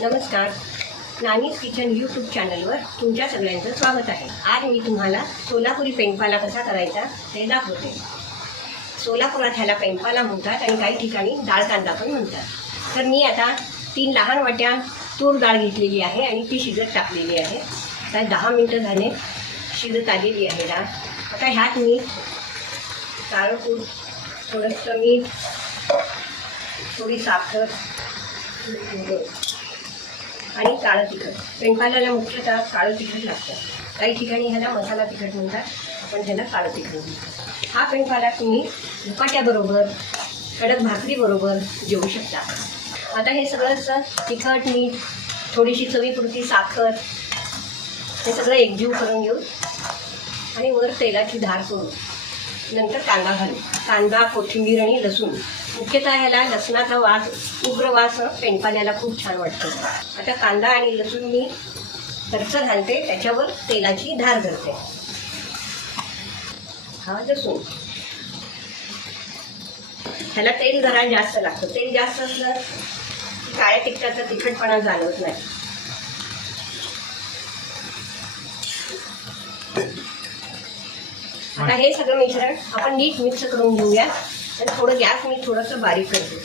नमस्कार, nannies kitchen YouTube चॅनलवर तुमच्या सगळ्यांचं स्वागत आहे। आज मी तुम्हाला सोलापुरी पेंडपाला कसा करायचा ते दाखवते। सोलापुरात ह्याला पेंडपाला म्हणतात आणि काही ठिकाणी डाळ कांदा पण म्हणतात। तर मी आता 3 लहान वाट्या तूर डाळ घेतलेली आहे आणि ती शिजत टाकलेली आहे। आता 10 मिनिटं झाले शिजत आलेली आहे डाळ। आता ह्यात मी काळं तूर, थोडंसं मीठ, थोडी साखर आणि काळं तिखट। पेंडपाल्याला मुख्यतः काळं तिखट लागतं। काही ठिकाणी ह्याला मसाला तिखट म्हणतात, आपण ह्याला काळं तिखट म्हणतो। हा पेंडपाला तुम्ही धपाट्याबरोबर, कडक भाकरीबरोबर जेवू शकता। आता हे सगळं तिखट, मीठ, थोडीशी चवीपुरती साखर हे सगळं एकजीव करून घेऊ आणि वर तेलाची धार करू। नंतर कांदा घालू। कांदा, कोथिंबीर आणि लसूण। मुख्यतः ह्याला लसणाचा वास, उग्र वास पेंडपाल्याला खूप छान वाटतो। आता कांदा आणि लसूण मी सरसं घालते, त्याच्यावर तेलाची धार करते। हा लसूण, ह्याला तेल जरा जास्त लागतं। तेल जास्त असलं की काळ्या तिखटाचा तिखटपणा जाणवत नाही। आता हे सगळं मिश्रण आपण नीट मिक्स करून घेऊया आणि थोडं गॅस मी थोडंसं बारीक करते।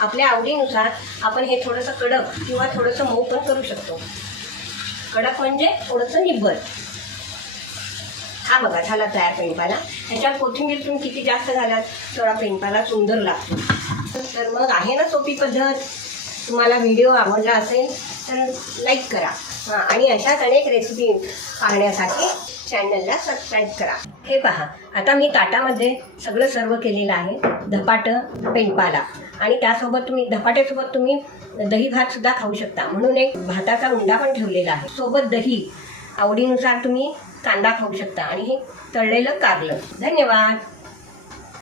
आपल्या आवडीनुसार आपण हे थोडंसं कडक किंवा थोडंसं मऊ पण करू शकतो। कडक म्हणजे थोडंसं निब्बर। हा बघा झाला तयार पेंडपाला। ह्याच्यात कोथिंबीर तुम्ही किती जास्त घालाल तेवढा पेंडपाला सुंदर लागतो। तर मग आहे ना सोपी पद्धत। तुम्हाला व्हिडिओ आवडला असेल तर लाईक करा आणि अशाच अनेक रेसिपी पाहण्यासाठी चॅनलला सबस्क्राईब करा। हे पहा, आता मी ताटामध्ये सगळं सर्व केलेलं आहे। धपाटं, पेंडपाला आणि त्यासोबत तुम्ही धपाट्यासोबत तुम्ही दही भात सुद्धा खाऊ शकता, म्हणून एक भाताचा उंडा पण ठेवलेला आहे। सोबत दही, आवडीनुसार तुम्ही कांदा खाऊ शकता आणि हे तळलेलं कारलं। धन्यवाद।